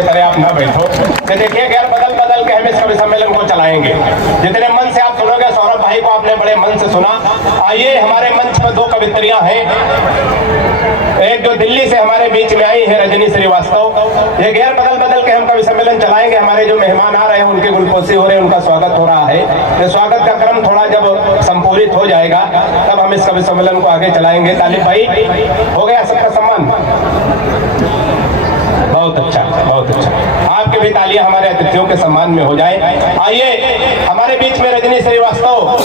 अरे आप ना बैठो। तो देखिए गैर बदल बदल के हम इस कवि सम्मेलन को चलाएंगे। जितने मन से आप सुनोगे, सौरभ भाई को आपने बड़े मन से सुना। आइए, हमारे मंच पर दो कवित्रियां हैं। एक जो दिल्ली से हमारे बीच में आई है, रजनी श्रीवास्तव। ये गैर बदल बदल के हम कवि सम्मेलन चलाएंगे। हमारे जो मेहमान आ रहे हैं उनके गुलपोशी हो रहे हैं, उनका स्वागत हो रहा है। ये स्वागत का क्रम थोड़ा जब संपूरित हो जाएगा तब हम इस कवि सम्मेलन को आगे चलाएंगे। तालिब भाई, हो गया सबका सम्मान? बहुत अच्छा, बहुत अच्छा। आपके भी तालियां हमारे अतिथियों के सम्मान में हो जाए। आइए, हमारे बीच में रजनी श्रीवास्तव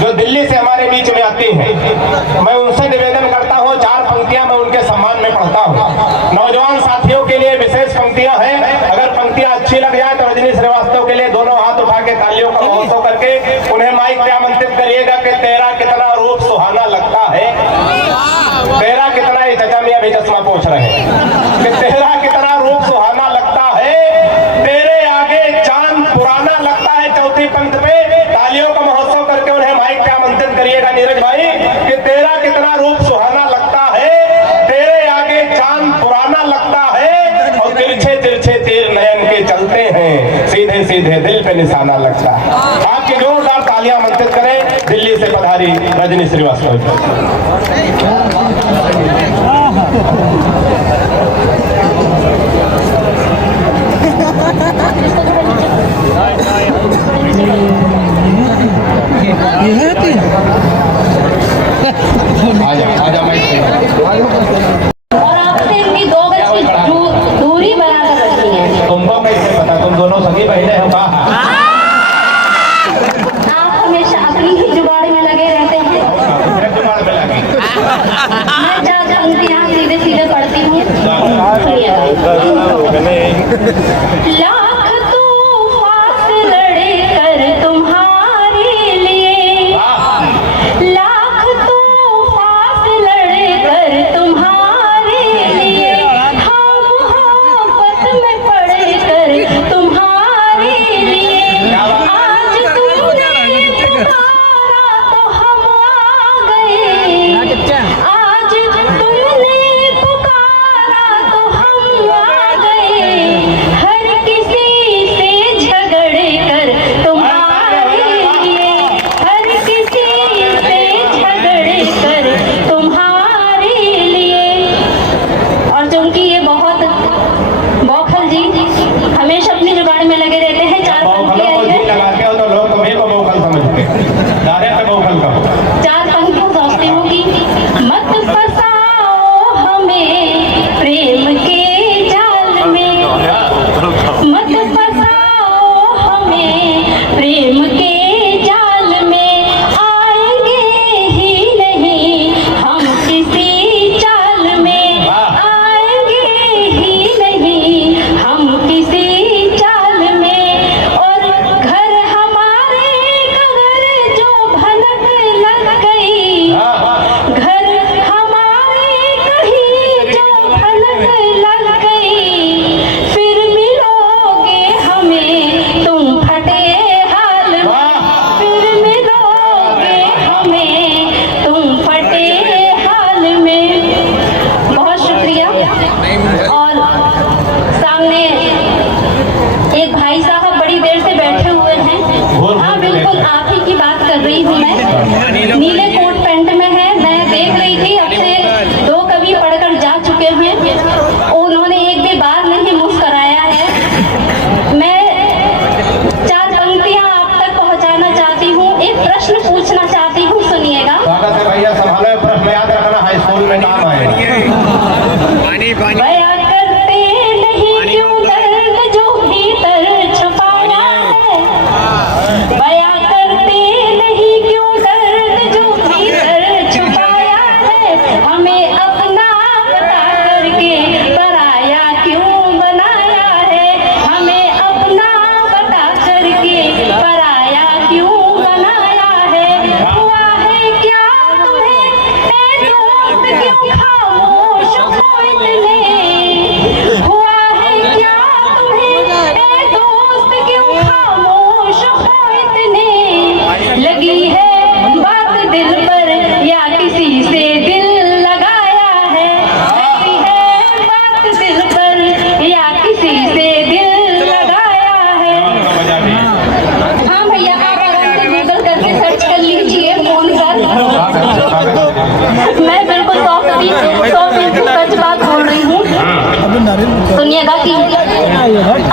जो दिल्ली से हमारे बीच में आती हैं। मैं उनसे निवेदन करता हूं, 4 पंक्तियां मैं उनके सम्मान में पढ़ता हूं। नौजवान साथियों के लिए विशेष पंक्तियां हैं। अगर पंक्तियां अच्छी लग जाए तो रजनी श्रीवास्तव के लिए दोनों हाथ उठा के तालियों का महोत्सव करके उन्हें माइक पे आमंत्रित करिएगा कि तेरा कितना रूप सुहाना लगता है। तेरा कितना, ये चचा मियां भी चश्मा पूछ रहे हैं कि तेरा कितना रूप सुहाना लगता है, तेरे आगे चांद पुराना लगता है। चौथी पंक्ति पे तालियों का महोत्सव करके उन्हें माइक पे आमंत्रित करिएगा नीरज भाई कि तेरा कितना रूप सुहाना लगता है, तेरे आगे चांद पुराना लगता है, और तिरछे तिरछे तीर नयन के चलते हैं, सीधे सीधे दिल पे निशाना लगता है। आपकी जोरदार तालियां आमंत्रित करें दिल्ली से पधारी रजनी श्रीवास्तव। आजा और आपसे इतनी 2 गज की दूरी बनाकर रखनी है। तुमको कैसे पता? तुम दोनों सगी बहने हो। कहा आप हमेशा अपनी ही जुगाड़ में लगे रहते हैं। जुगाड़ में लगे। मैं 4 पंक्तियां सीधे सीधे पढ़ती हूँ। लाख तूफान लड़े कर तुम्हारे लिए, लाख तूफान लड़े कर तुम्हारे लिए, हम मोहब्बत में पड़े कर तुम्हारे लिए। आज तुमने पुकारा तो हम आ गए, आज तुमने पुकारा तो हम आ गए। हर किसी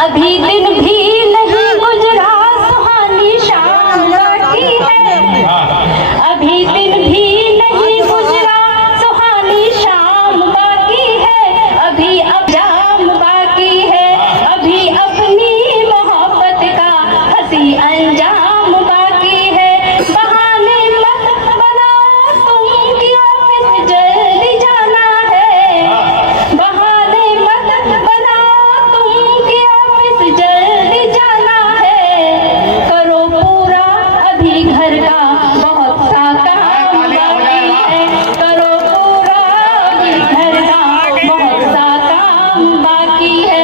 अभी दिन भी नहीं गुजरा सुहानी शाम बाकी है, अभी दिन भी नहीं गुजरा सुहानी शाम बाकी है, अभी अब जाम बाकी है, अभी अपनी मोहब्बत का हंसी अंजाम बाकी है। बहाने मत बनाओ तुम कि ऑफिस जल्दी जाना है, बहाने मत बनाओ तुम कि ऑफिस जल्दी जाना है, करो पूरा अभी घर का बहुत सा काम बाकी है, करो पूरा अभी घर का बहुत सा काम बाकी है।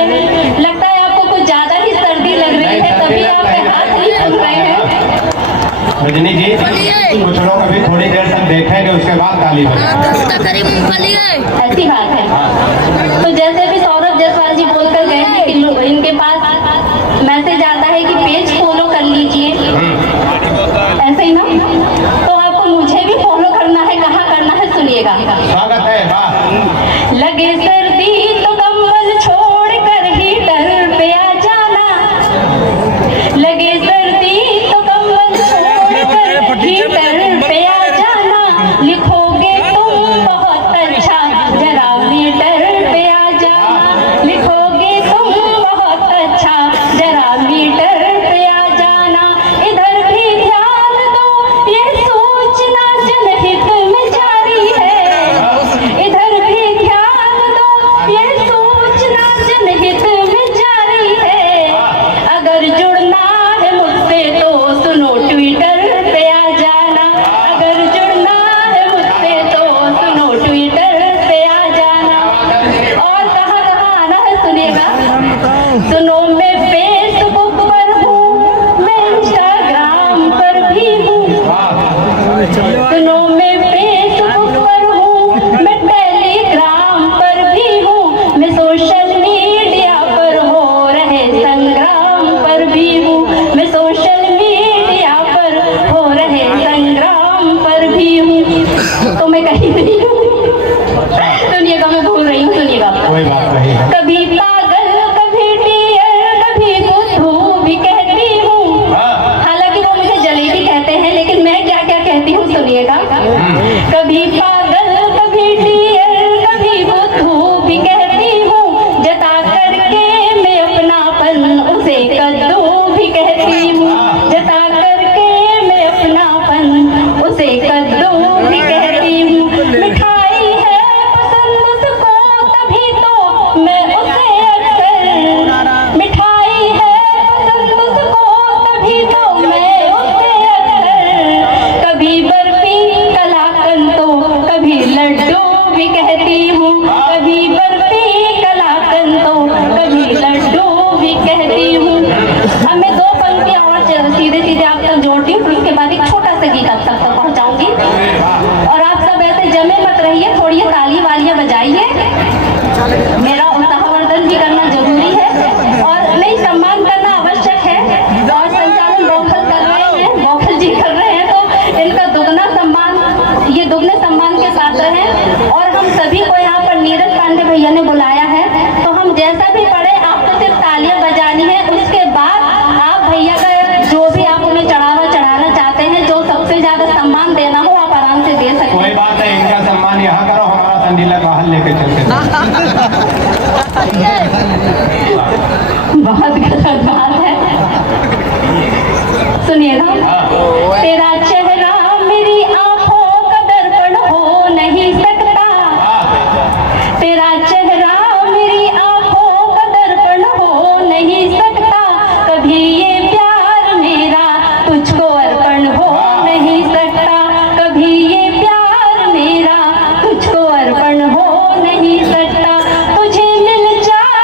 लगता है आपको कुछ ज्यादा ही सर्दी लग रही है, तभी आपके हाथ नहीं सुन रहे हैं। रजनी जी कुछ लोग अभी थोड़ी देर तक देखेंगे, उसके बाद ताली बजाएंगे। ऐसी बात है। तो जैसे भी सौरभ जायसवाल जी बोलकर गए हैं कि इनके पास मैसेज आता है कि पेज फॉलो कर लीजिए, ऐसे ही ना, तो आपको मुझे भी फॉलो करना है। कहाँ करना है सुनिएगा। स्वागत है। वाह, लगे सर्दी तो कंबल छोड़ कर हीटर पे आ जाना, लगे सर्दी तो कंबल छोड़ कर हीटर पे आ जाना, लिखोगे तुम बहुत अच्छा जरा मीटर पे आ जाना, लिखोगे तुम बहुत अच्छा जरा मीटर पे आ जाना। इधर भी ध्यान दो ये सूचना जनहित में जारी है, इधर भी ध्यान दो ये सूचना जनहित में जारी है। अगर जुड़ना है मुझसे तो सुनो ट्विटर पे आ जाना, अगर जुड़ना है मुझसे तो सुनो ट्विटर पे आ जाना। और कहाँ कहाँ आना है सुनिएगा। सुनो मैं फेसबुक पर हूँ, मैं इंस्टाग्राम पर भी हूँ, सुनो मैं फेसबुक पर हूँ, मैं टेलीग्राम पर भी हूँ, मैं सोशल मीडिया पर हो रहे संग्राम पर भी हूँ, मैं सोशल मीडिया पर हो रहे संग्राम पर भी हूँ। तो मैं कहीं नहीं हूँ, सुनिएगा, मैं भूल रही हूँ, सुनिएगा। कोई बात नहीं है। कभी पागल कभी डियर कभी बुद्धू भी कहती हूँ, हालांकि वो मुझे जलेबी कहते हैं, लेकिन मैं क्या क्या कहती हूँ सुनिएगा। कभी पागल कभी डियर कभी बुद्धू भी कहती हूँ, जता करके मैं अपनापन उसे कद्दू भी कहती हूँ, जता करके मैं अपनापन उसे कद्दू भी कहती हूँ। मिठाई है पसंद उसको तभी तो मैं उसे अक्सर, मिठाई है पसंद उसको तभी तो मैं उसे अक्सर, कभी बर्फी कलाकंद तो कभी लड्डू भी कहती हूँ, कभी बर्फी कलाकंद तो कभी लड्डू भी कहती हूँ। अब मैं दो पंक्तियाँ और सीधे सीधे आप तक जोड़ती हूँ, फिर उसके बाद एक छोटा सा गीत आप तक पहुँचाऊंगी। और आप सब ऐसे जमे मत रहिए, थोड़ी ताली वालियाँ बजाइए, मेरा उत्साहवर्धन भी करना जरूरी है और नहीं सम्मान करना आवश्यक है। और संचालन बौखल कर रहे हैं, बौखल जी कर रहे हैं, तो इनका दुगना सम्मान, ये दुगने सम्मान के पात्र हैं। और हम सभी को यहाँ पर नीरज पांडे भैया ने बुलाया है, तो हम जैसा भी पढ़े आपको सिर्फ तालियां बजानी है। उसके बाद आप भैया का जो भी आप उन्हें चढ़ाना चाहते हैं, जो सबसे ज्यादा सम्मान देना हो, आप आराम से दे सकते कोई हैं। बात नहीं, इनका सम्मान यहाँ करो, हमारा संडीला बाहर लेके चलते हैं। बहुत गलत बात है, सुनिएगा। तेरा चेहरा मेरी आंखों का दर्पण हो नहीं सकता, तेरा चेहरा मेरी आंखों का दर्पण हो नहीं सकता, कभी ये प्यार मेरा तुझको अर्पण हो नहीं सकता, कभी ये प्यार मेरा तुझको अर्पण हो नहीं सकता। तुझे मिल जाए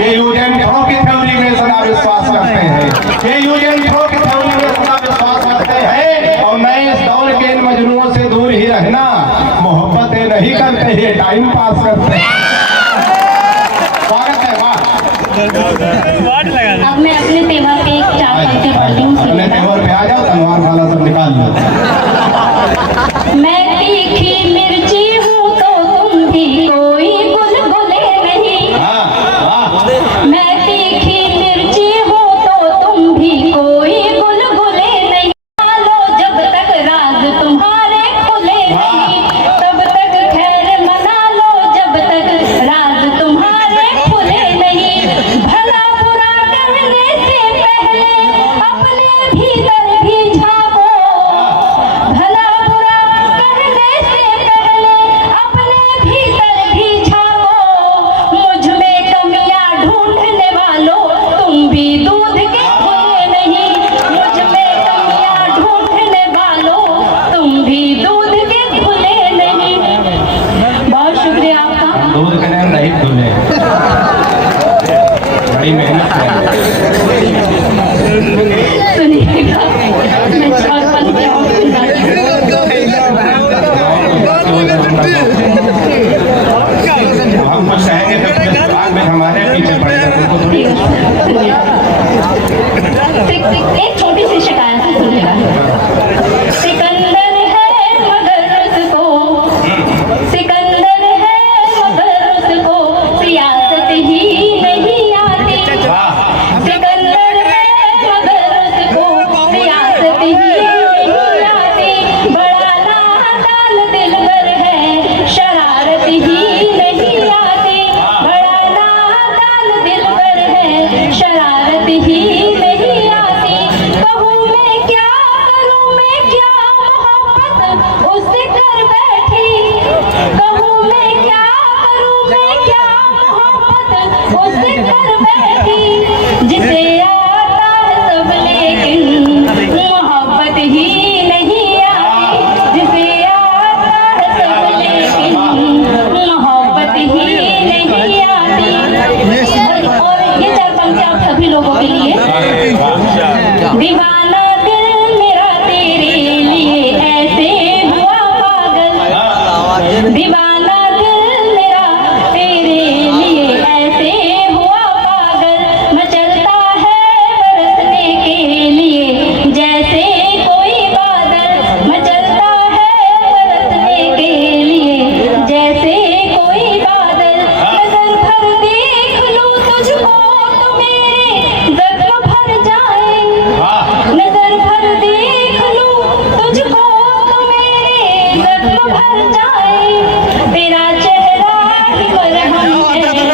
ये यूज एंड थ्रो की थ्योरी में सदा विश्वास करते हैं, ये यूज एंड थ्रो की थ्योरी में सदा विश्वास करते हैं। और मैं इस दौर के इन मजनुओं से दूर ही रहना, मोहब्बतें नहीं करते, ये टाइम पास करते हैं। स्वागत है। अब मैं अपने तेवर के एक 4 पंक्ति पढ़ती हूँ, अपने तेवर पे आ जाओ, तलवार वाला सब निकाल लो। मैं तीखी मिर्ची हूँ तो तुम भी कोई गुलगुले नहीं। मैं तीखी मिर्ची हूँ तो तुम भी कोई गुलगुले नहीं। लो जब तक राज तुम्हारे खुले नहीं, तब तक खैर मना लो जब तक राज तुम्हारे खुले नहीं। भला बुरा कहने से पहले अपने भीतर भी झांको, भला बुरा कहने से पहले अपने भीतर भी झांको। मुझ में कमियां ढूंढने वालों तुम भी दूध के खुले नहीं, मुझ में कमियां ढूंढने वालों तुम भी दूध के खुले नहीं। बहुत शुक्रिया आपका। दूध के नहीं धुले, बड़ी मेहनत है। सुनिएगा, मैं 4 पंक्ति और सुनाती हूँ। हम कुछ कहेंगे तो फिर बाद में हमारे पीछे पड़ेगा, तुमको थोड़ी। एक छोटी सी शिकायत है, सुनिएगा। सिकंदर है मगर उसको, सिकंदर है मगर उसको सियासत ही नहीं आती। सिकंदर है मगर उसको सियासत ही नहीं आती। बड़ा नादान दिलबर है, शरारत ही नहीं आती। बड़ा नादान दिलबर है, शरारत ही नहीं आती। कहूँ मैं क्या करूँ मैं क्या मोहब्बत उससे कर बैठी। कहूँ मैं क्या करूँ मैं क्या मोहब्बत उससे कर बैठी। जिसे आता है सब लेकिन मोहब्बत ही नहीं आती। जिसे आता है सब लेकिन मोहब्बत ही नहीं आती। और ये 4 पंक्ति आप सभी लोगों के लिए। दीवाना दिल मेरा तेरे लिए ऐसे हुआ पागल। दीवाना दिल मेरा तेरे लिए ऐसे हुआ पागल। मचलता है बरसने के लिए जैसे कोई बादल। मचलता है बरसने के लिए जैसे कोई बादल। नजर भर देख लूं तुझको तो मेरे जख्म भर जाए। नजर भर देख लूं तुझको तो मेरे जख्म भर जाए। तेरा चेहरा ही मरहम है,